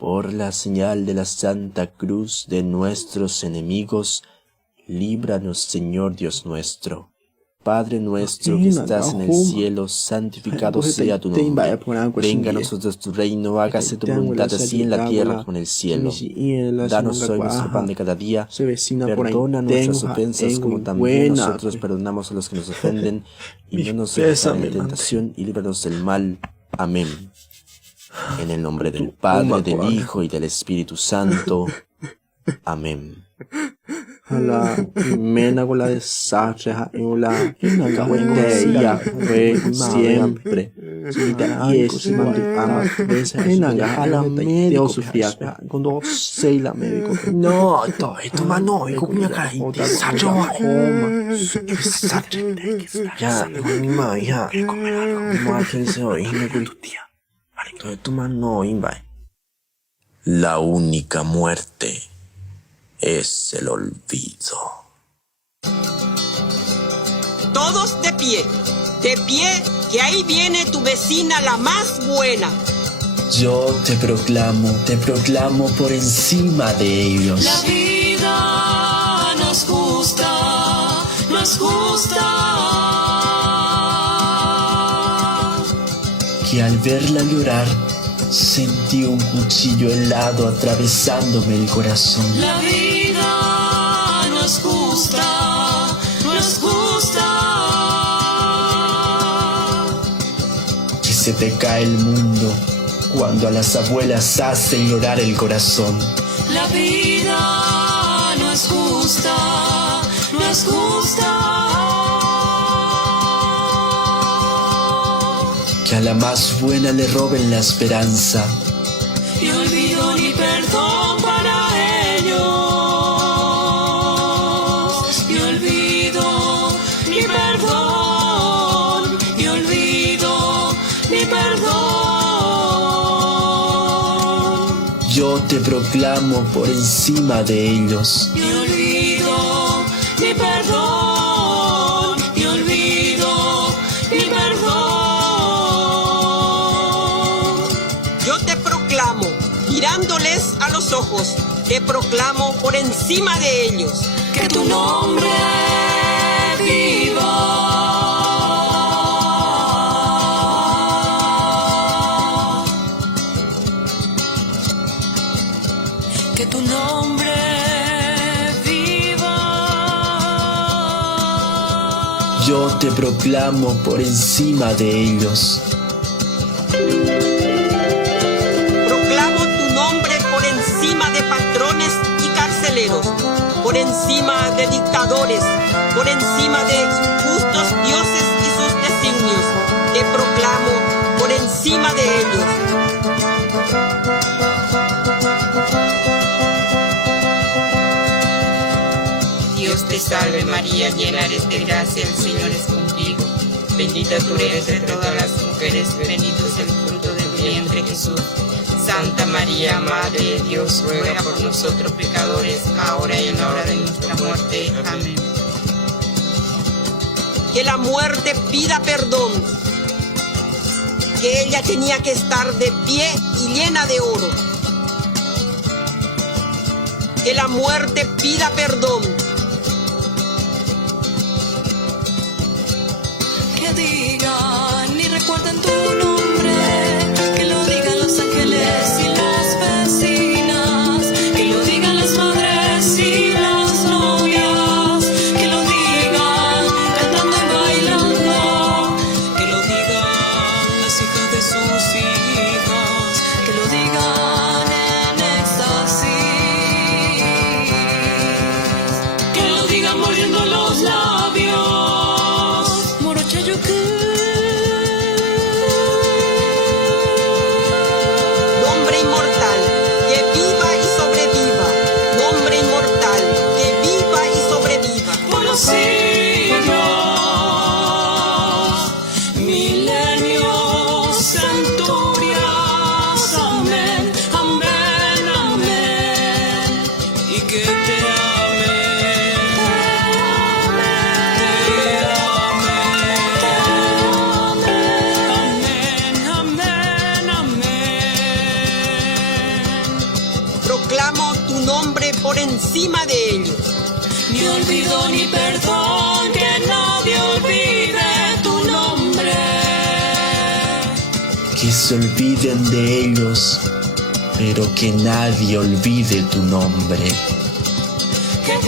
Por la señal de la Santa Cruz de nuestros enemigos, líbranos, Señor Dios nuestro. Padre nuestro que estás en el cielo, santificado sea tu nombre. Venga a nosotros tu reino, hágase tu voluntad así en la tierra como en el cielo. Danos hoy nuestro pan de cada día. Perdona nuestras ofensas como también nosotros perdonamos a los que nos ofenden. Y no nos dejes caer en tentación y líbranos del mal. Amén. En el nombre del Padre, del Hijo y del Espíritu Santo. Amén. Hala mena con la desastre la cahueteía fue siempre y es hala médico sufría cuando sei la médico no esto mano y con una cara sacho ya ma ya ma que se hoy me con tu tía todo esto mano imba. La única muerte es el olvido. Todos de pie, que ahí viene tu vecina la más buena. Yo te proclamo por encima de ellos. La vida no es justa, no es justa. Que al verla llorar, sentí un cuchillo helado atravesándome el corazón. La vida no es justa, no es justa. Que se te cae el mundo cuando a las abuelas hacen llorar el corazón. La vida no es justa, no es justa. Que a la más buena le roben la esperanza. Ni olvido ni perdón para ellos. Ni olvido ni perdón. Ni olvido ni perdón. Yo te proclamo por encima de ellos. Ni olvido ni perdón. Ni olvido ni perdón. Mirándoles a los ojos, te proclamo por encima de ellos. Que tu nombre viva. Que tu nombre viva. Yo te proclamo por encima de ellos. De patrones y carceleros, por encima de dictadores, por encima de justos dioses y sus designios, te proclamo por encima de ellos. Dios te salve María, llena eres de gracia, el Señor es contigo. Bendita tú eres entre todas las mujeres, bendito es el fruto de tu vientre Jesús. Santa María, Madre de Dios, ruega por nosotros pecadores, ahora y en la hora de nuestra muerte. Amén. Que la muerte pida perdón, que ella tenía que estar de pie y llena de oro. Que la muerte pida perdón. Que digan y recuerden tu nombre, que lo digan los ángeles y las vecinas, que lo digan las madres y las novias, que lo digan cantando y bailando, que lo digan las hijas de sus hijas, que lo digan en éxtasis, que lo digan mordiendo los labios. Morochayo Nombre inmortal, que viva y sobreviva. Nombre inmortal, que viva y sobreviva. por los siglos, milenios, centurias. Amén, amén, amén. Y que te amen, te amen, amén, amén, amén. proclamo tu nombre por encima de ellos. Ni olvido ni perdón, que nadie olvide tu nombre. Que se olviden de ellos, pero que nadie olvide tu nombre. Que